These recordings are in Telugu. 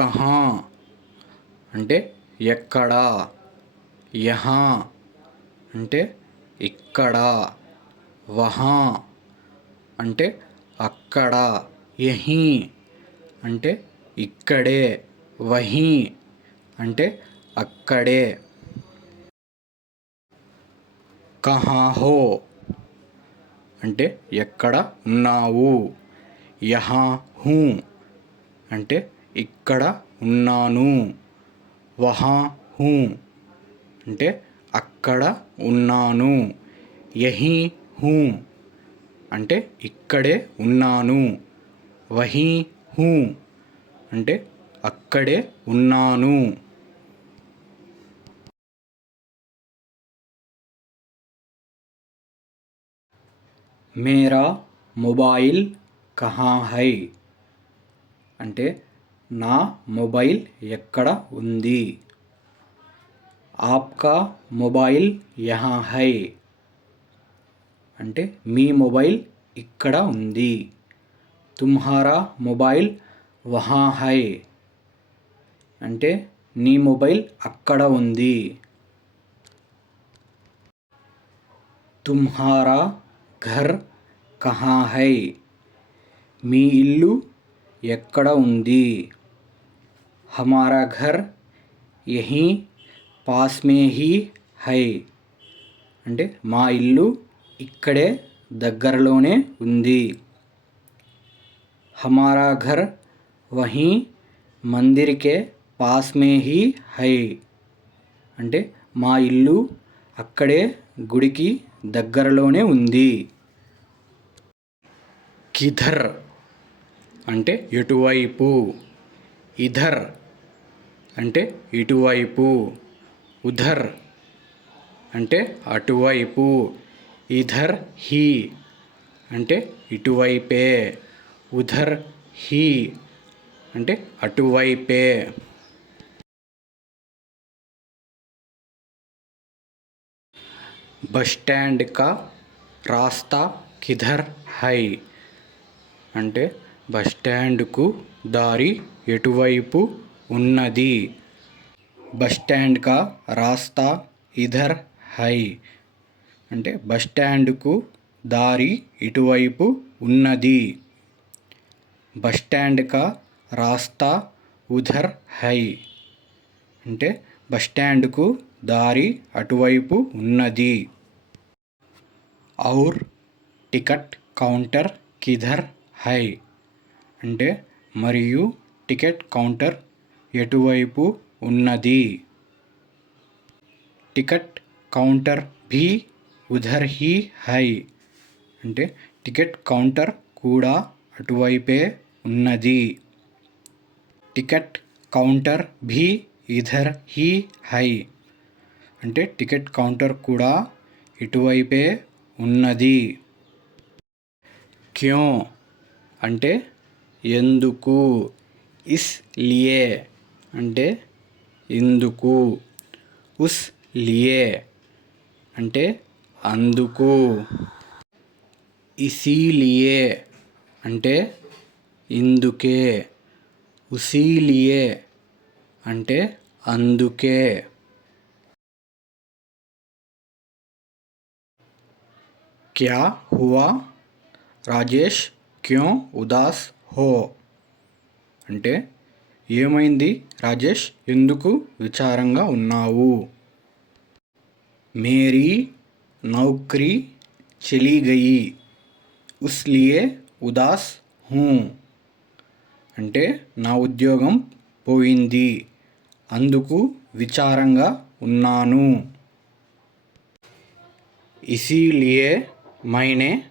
కహా. అంటే ఎక్కడ? యహా. అంటే ఇక్కడ? వహా. అంటే అక్కడ. యహీ. అంటే ఇక్కడే. వహీ. అంటే అక్కడే. కహా హో అంటే ఎక్కడ? ఉన్నావు. యహా హూ. అంటే ఇక్కడ ఉన్నాను. వహా హూ. అంటే అక్కడ ఉన్నాను. యహీ హూ. అంటే ఇక్కడే ఉన్నాను. వహీ హూ. అంటే అక్కడే ఉన్నాను. మేరా మొబైల్ కహా హై. అంటే నా మొబైల్ ఎక్కడ ఉంది? ఆప్కా మొబైల్ యహా హై. అంటే మీ మొబైల్ ఇక్కడ ఉంది. తుమ్హారా మొబైల్ వహా హై. అంటే నీ మొబైల్ అక్కడ ఉంది. తుమ్హారా ఘర్ కహా హై. మీ ఇల్లు ఎక్కడ ఉంది? हमारा घर यहीं పాస్ మే హీ హై అంటే మా ఇల్లు ఇక్కడే దగ్గరలోనే ఉంది। హమారా ఘర్ వహీ మందిర్కే పాస్ మే హీ హై అంటే మా ఇల్లు అక్కడే గుడికి దగ్గరలోనే ఉంది। కిధర్ అంటే ఎటువైపు? ఇధర్ అంటే ఇటువైపు. ఉధర్ అంటే అటువైపు. ఇధర్ హీ అంటే ఇటువైపే. ఉధర్ హీ అంటే అటువైపే. బస్ స్టాండ్ కా రాస్తా కిధర్ హై అంటే బస్ స్టాండ్కు దారి ఎటువైపు? ఉన్నది. బస్ స్టాండ్ కా రాస్తా ఇధర్ హై. అంటే బస్ స్టాండ్కు దారి ఇటువైపు ఉన్నది. బస్ స్టాండ్ కా రాస్తా ఉధర్ హై. అంటే బస్ స్టాండ్కు దారి అటువైపు ఉన్నది. ఔర్ టికెట్ కౌంటర్ కిధర్ హై. అంటే మరియు టికెట్ కౌంటర్ ఎటువైపు ఉన్నది? టికెట్ కౌంటర్ భీ ఉధర్ హీ హై. అంటే టికెట్ కౌంటర్ కూడా అటువైపే ఉన్నది. టికెట్ కౌంటర్ భీ ఇధర్ హీ హై. అంటే టికెట్ కౌంటర్ కూడా ఇటువైపే ఉన్నది. క్యో అంటే ఎందుకు? ఇస్ లియే. అంటే ఇందుకు. ఉస్ లియే అంటే అందుకు. ఇసీలియే అంటే ఇందుకే. ఉసీలియే అంటే అందుకే. క్యా హువా? రాజేష్ క్యో? ఉదాస్? హో. అంటే ఏమైంది రాజేష్? ఎందుకు విచారంగా ఉన్నావు? మేరీ నౌకరీ చలీ గయి ఉస్లియే ఉదాస్ హూ. అంటే నా ఉద్యోగం పోయింది. అందుకు విచారంగా ఉన్నాను. ఇసీలియే మైనే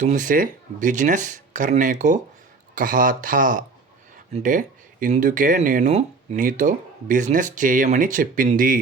తుమ్సే బిజినెస్ కర్నేకో కహా థా అంటే ఇందుకే నేను నీతో బిజినెస్ చేయమని చెప్పింది.